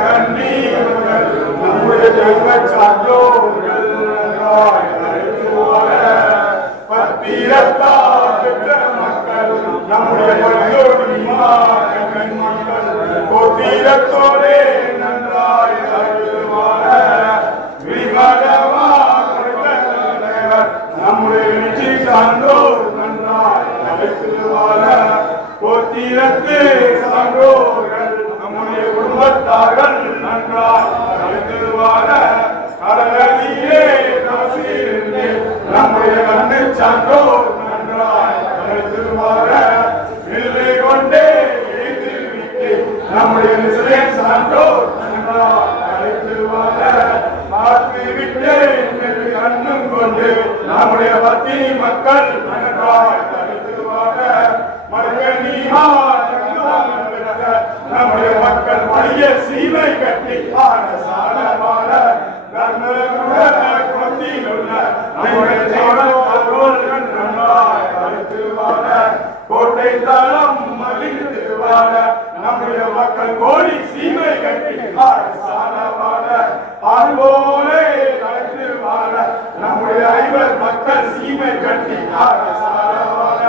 கண்ணீர்கள் நம்முடைய ஜென்ம சான்றோர்கள் பத்திரத்தால் பெற்ற மக்கள் நம்முடைய பல்லோடி மக்கள் கோத்திரத்தோடே நன்றாய் வாழ நம்முடைய எழுச்சி சான்றோர் நன்றாய் வாழ கோத்திரத்து சான்றோர்கள் நம்முடைய குடும்பத்தார்கள் நன்றாய் வாழ கடலிலே நமசிருந்து நம்முடைய கண்ணு சான்றோர் நன்றாய் வாழ வில்லை கொண்டே எழுதிவிட்டு நம்முடைய விசை சான்றோர் நன்றாய் வாழ பார்த்து விட்டு கண்ணும் கொண்டு நம்முடைய பத்தினி மக்கள் நன்றாய் வாழ நம்முடைய மக்கள் வழிய சீமை கட்டி ஆட சாட வாழ கோட்டை தளம் மலிந்து வாழ நம்முடைய மக்கள் கோடி சீமை கட்டி ஆட சாட வாழ ஆண்போலே நடந்து வாழ நம்முடைய ஐவர் மக்கள் சீமை கட்டி ஆட சாட வாழ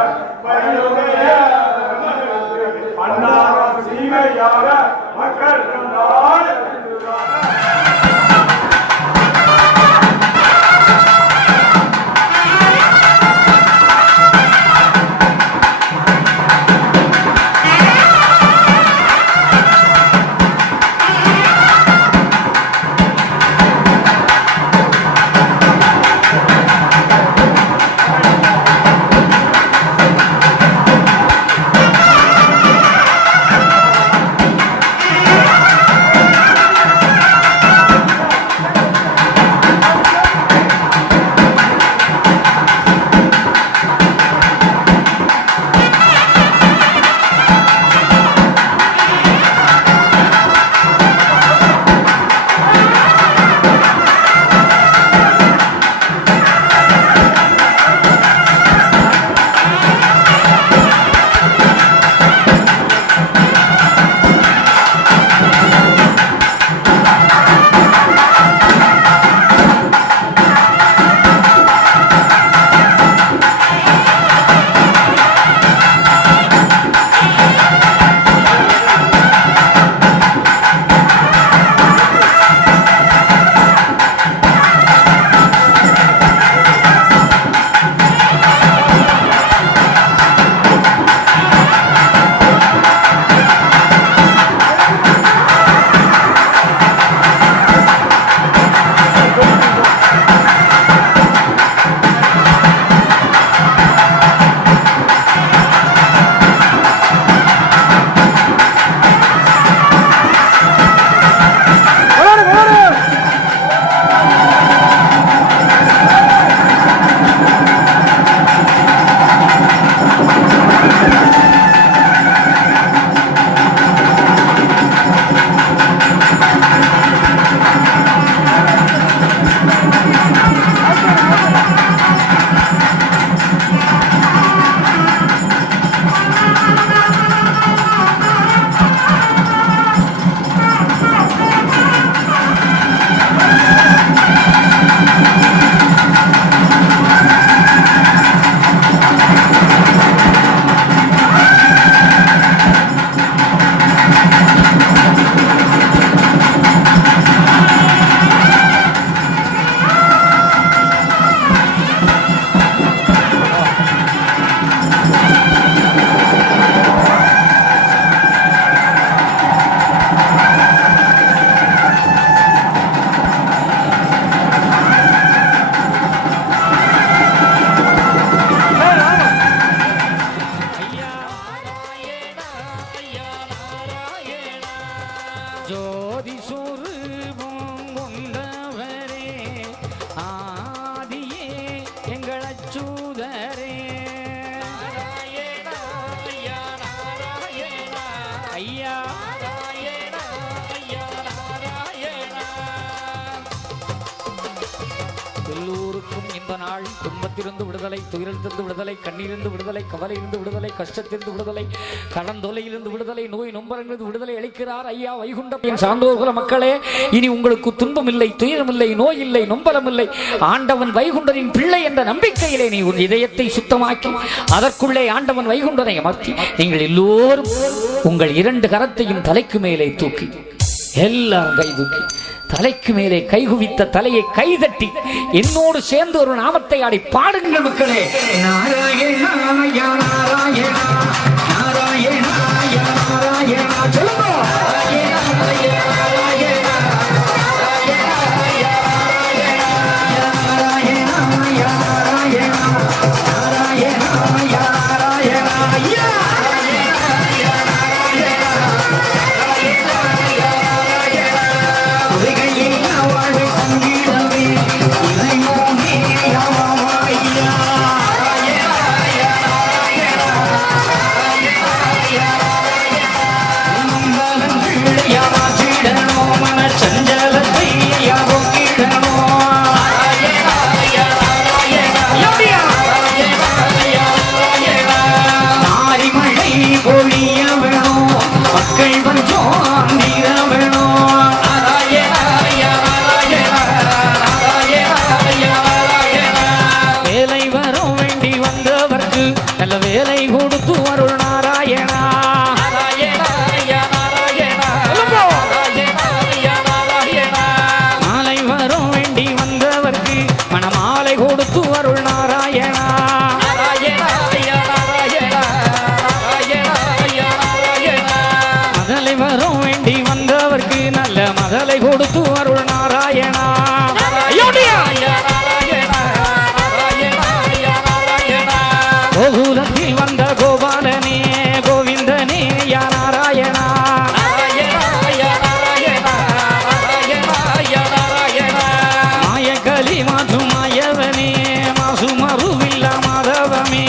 பையுடைய அண்ணாரம் சீமையார மக்கள் வரும் இந்த நாள் துன்பத்திலிருந்து விடுதலை, துயரத்திலிருந்து விடுதலை, கண்ணீரிலிருந்து விடுதலை, கவலையிலிருந்து விடுதலை, கஷ்டத்திலிருந்து விடுதலை, கடன் தொல்லையிலிருந்து விடுதலை, நோய் நொம்பரங்களிலிருந்து விடுதலை அளிக்கிறார் ஐயா வைகுண்டம். என் சான்றோர்கள மக்களே, இனி உங்களுக்கு துன்பம் இல்லை, துயரம் இல்லை, நோய் இல்லை, நொம்பலம் இல்லை. ஆண்டவன் வைகுண்டரின் பிள்ளை என்ற நம்பிக்கையிலே நீ உன் இதயத்தை சுத்தமாக்கி அதற்குள்ளே ஆண்டவன் வைகுண்டனை அமர்த்தி நீங்கள் எல்லோரும் உங்கள் 2 கரத்தையும் தலைக்கு மேலே தூக்கி எல்லாரும் கை தூக்கி தலைக்கு மேலே கைகுவித்த தலையை கைதட்டி என்னோடு சேர்ந்து ஒரு நாமத்தை ஆடி பாடுங்கள் மக்களே. நாராயணா நாராயணா நாராயணா நாராயணா சொல்லுங்க. கோகுலத்தில் வந்த கோபாலனே கோவிந்தனே யா நாராயணா. மாயக்கலி மாற்றும் மாயவனே மாசு மறுவில்ல மாதவமே.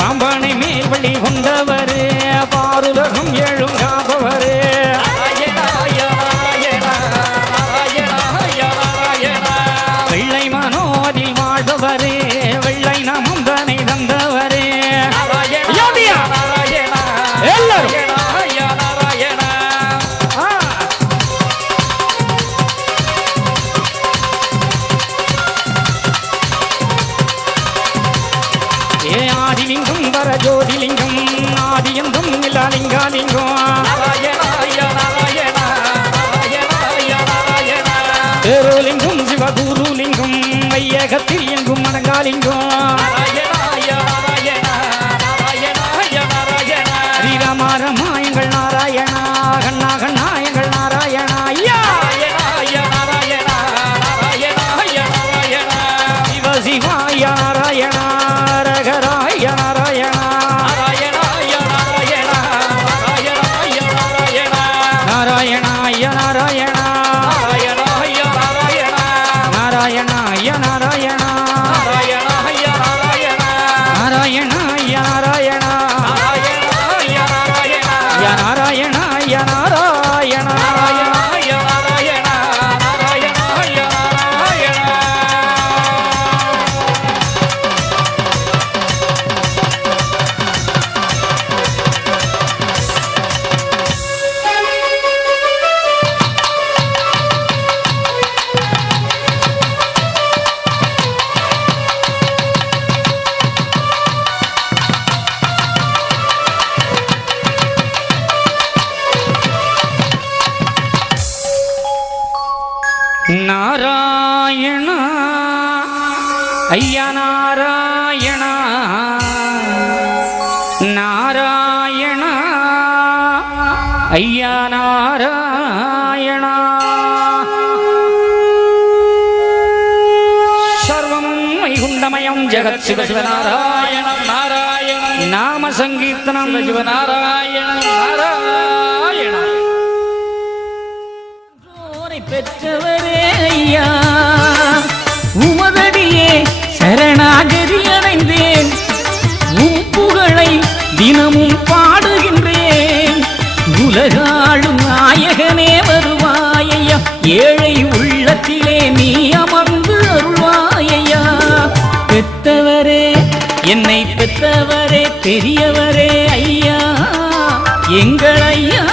பாம்பனை மேல் வழி கொண்டவரே பாருலகம் ஏழும் காப்பவரே. வெள்ளை மனோதில் வாழ்பவரே வெள்ளை நமம் தனை தந்தவரே. எல்லாரும் ஏ ஆதிலிங்கம் வர ஜோதிலிங்கம் ஆதியங்கம் நிலாலிங்காலிங்கம். பேரோலிங்கம் சிவகுருலிங்கம் வையகத்தில் எங்கும் மடங்காலிங்கம். ஸ்ரீராமாரமா எங்கள் நாராயணா கண்ணா கண்ணா எங்கள் நாராயணா. ஐயா சிவ சிவாய நாராயணா ரகராய நாராயணா. நாராயணாய நாராயணா நாராயணாய நாராயணா நாராயணாய நாராயணா ய நாராயணா ய நாராயணா. நாராயணா ஐயா நாராயணா நாராயணா ஐயா நாராயணா. சர்வமும் வைகுண்டமயம் ஜெகத் சிவ சிவநாராயணம் நாராயணம் நாம சங்கீர்த்தனம் சிவநாராயணம் நாராயண. பெற்றவரே ஐயா உமதடியே சரணாகதி அடைந்தேன். உம் புகழை தினமும் பாடுகின்றேன். உலகாளும் நாயகனே வருவாயை பெரியவரே ஐயா எங்கள் ஐயா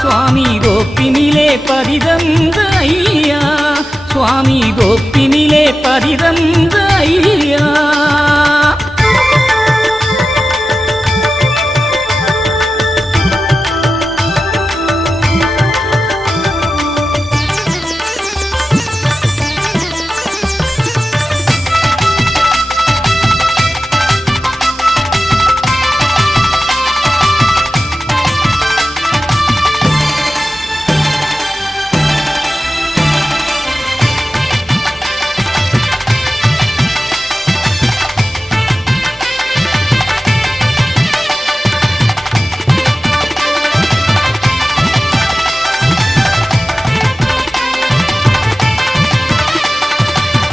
சுவாமி கோப்பினிலே பரிதந்த ஐயா சுவாமி கோப்பினிலே பரிதந்த ஐயா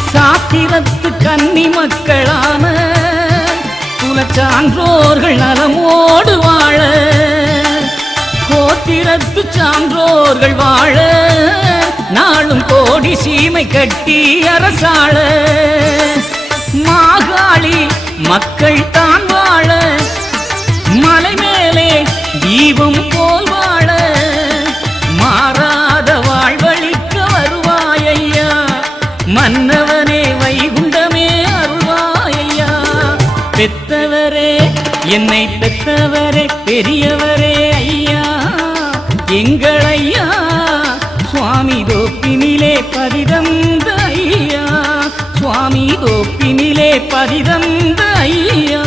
சாத்திரத்து கன்னி மக்களான குலச்சான்றோர்கள் நலமோடு வாழ கோத்திரத்து சான்றோர்கள் வாழ நாளும் கோடி சீமை கட்டி அரசாள மாகாளி மக்கள் தான் வாழ மலை மேலே தீபம் போல் வாழ மாறாத வாழ்வழிக்க வருவாயையா மன்னவனே வைகுண்டமே அருள்வாயையா பெத்தவரே என்னை பெத்தவரே பெரியவரே ஐயா எங்கள் ஐயா சுவாமி கோப்பினிலே பரிதந்த ஐயா சுவாமி கோப்பினிலே பரிதந்த ஐயா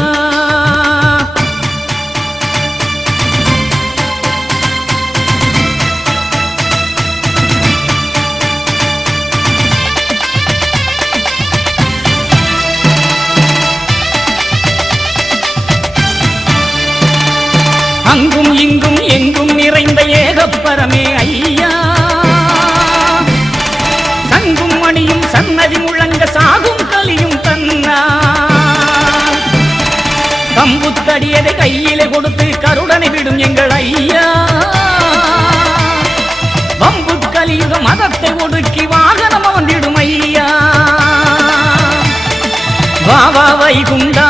அங்கும் இங்கும் எங்கும் நிறைந்த ஏகப்பரமே ஐயா சங்கும் மணியும் சன்னதி முழங்க சாகும் கலியும் தன்னா கம்புத்தடியதை கையிலே கொடுத்து கருடனை விடும் எங்கள் ஐயா வம்பு கலியுக மதத்தை ஒடுக்கி வாகனம் வந்திடும் ஐயா வா வா வைகுண்டா